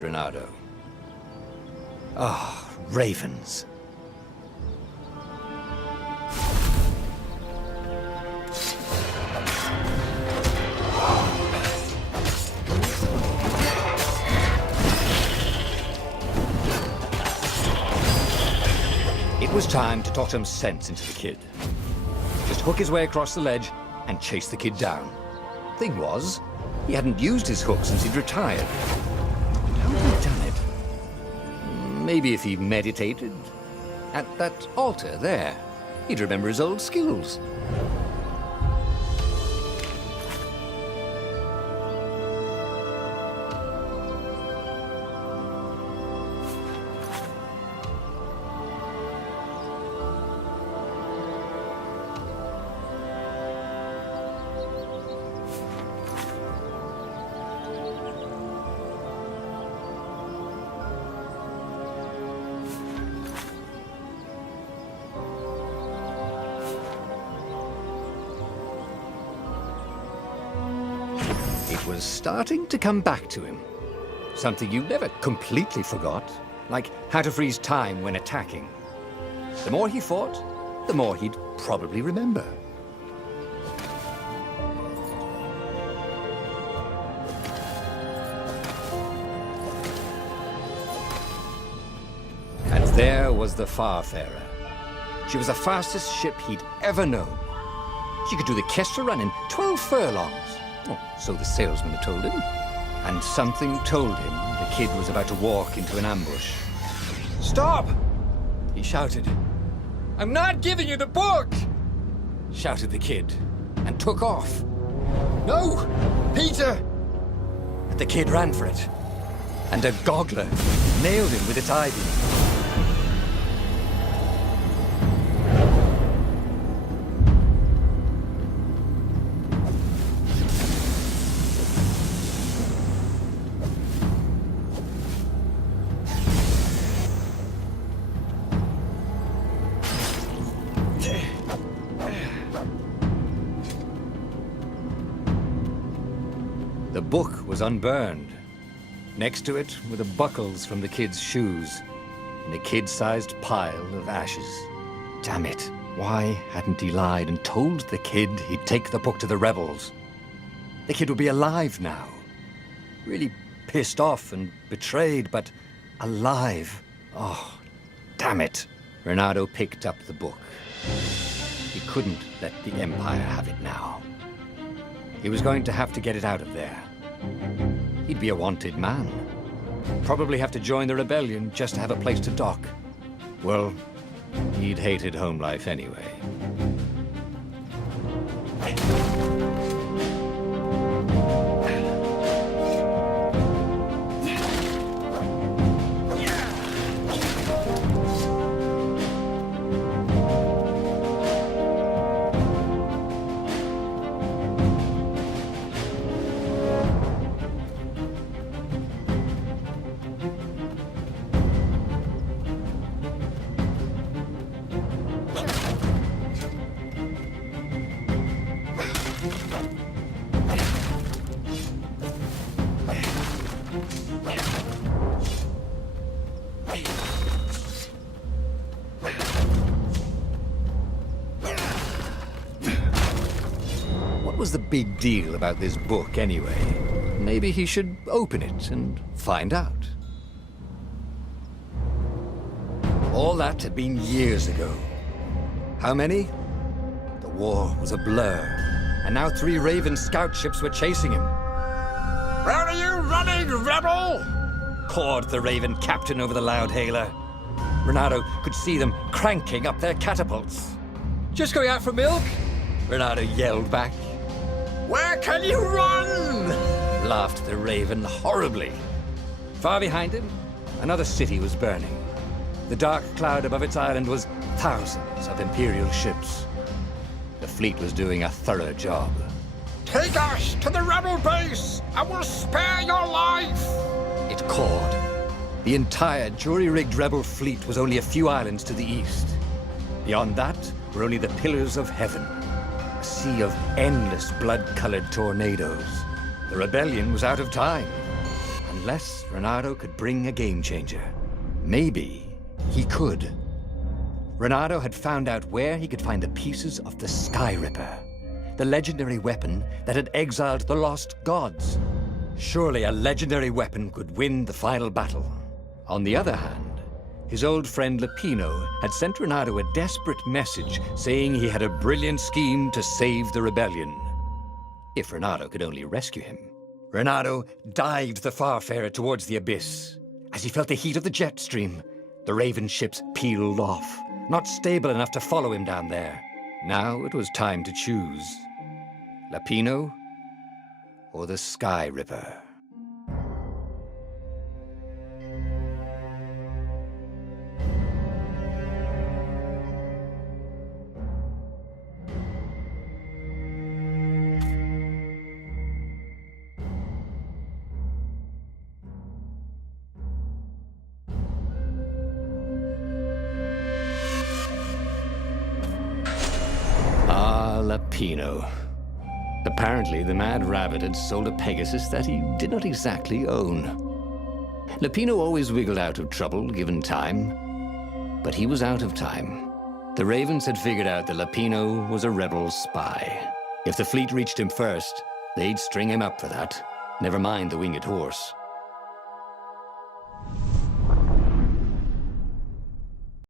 Renato. Ah, ravens. It was time to talk some sense into the kid. Just hook his way across the ledge and chase the kid down. Thing was, he hadn't used his hook since he'd retired. How had he done it? Maybe if he meditated. At that altar there, he'd remember his old skills. It was starting to come back to him. Something you never completely forgot, like how to freeze time when attacking. The more he fought, the more he'd probably remember. And there was the Farfarer. She was the fastest ship he'd ever known. She could do the Kestra run in 12 furlongs. Oh, so the salesman had told him. And something told him the kid was about to walk into an ambush. "Stop!" he shouted. "I'm not giving you the book!" shouted the kid, and took off. "No! Peter!" The kid ran for it, and a goggler nailed him with its ivy. The book was unburned. Next to it were the buckles from the kid's shoes, and a kid-sized pile of ashes. Damn it, why hadn't he lied and told the kid he'd take the book to the rebels? The kid would be alive now. Really pissed off and betrayed, but alive. Oh, damn it. Renato picked up the book. He couldn't let the Empire have it now. He was going to have to get it out of there. He'd be a wanted man. Probably have to join the rebellion just to have a place to dock. Well, he'd hated home life anyway. What was the big deal about this book, anyway? Maybe he should open it and find out. All that had been years ago. How many? The war was a blur, and now 3 Raven scout ships were chasing him. "Where are you running, rebel?" cawed the Raven captain over the loud hailer. Renato could see them cranking up their catapults. "Just going out for milk?" Renato yelled back. "Where can you run?" laughed the Raven horribly. Far behind him, another city was burning. The dark cloud above its island was thousands of Imperial ships. The fleet was doing a thorough job. "Take us to the rebel base! I will spare your life!" it called. The entire jury-rigged rebel fleet was only a few islands to the east. Beyond that were only the pillars of heaven. A sea of endless blood-colored tornadoes. The rebellion was out of time. And Unless Renato could bring a game changer. Maybe he could. Renato had found out where he could find the pieces of the Sky Ripper, the legendary weapon that had exiled the lost gods. Surely a legendary weapon could win the final battle. On the other hand, his old friend Lapino had sent Renato a desperate message saying he had a brilliant scheme to save the rebellion. If Renato could only rescue him. Renato dived the Farfarer towards the abyss. As he felt the heat of the jet stream, the Raven ships peeled off, not stable enough to follow him down there. Now it was time to choose. Lapino or the Sky Ripper? Lapino. Apparently, the Mad Rabbit had sold a Pegasus that he did not exactly own. Lapino always wiggled out of trouble, given time. But he was out of time. The Ravens had figured out that Lapino was a rebel spy. If the fleet reached him first, they'd string him up for that. Never mind the winged horse.